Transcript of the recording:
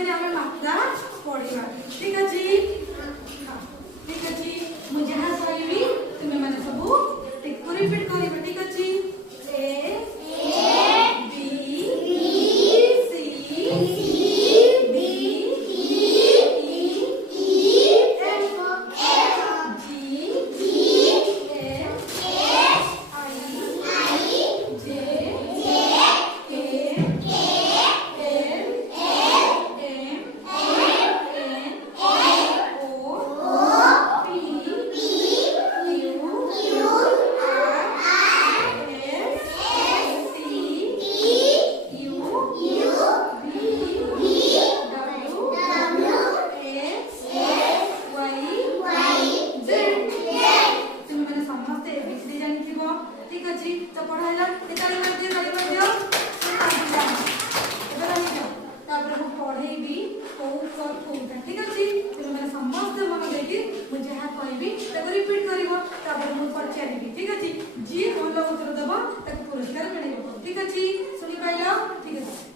मध्य आम मात्रा पढ़ा ठीक अच्छे ठीक अच्छे मुझे जहाँ कहबी तुम्हें मैंने सब रिपीट कर ठीक अच्छे ए ठीक अच्छे तो पढ़ाइला पढ़ेबी ठीक अच्छे मैंने समस्त मन देखिए मुझे जहाँ कहबी रिपीट कर पचारि ठीक अच्छे जी भल उत्तर देव पुरस्कार मिल ठीक अच्छे शुणी पाइल ठीक अच्छे।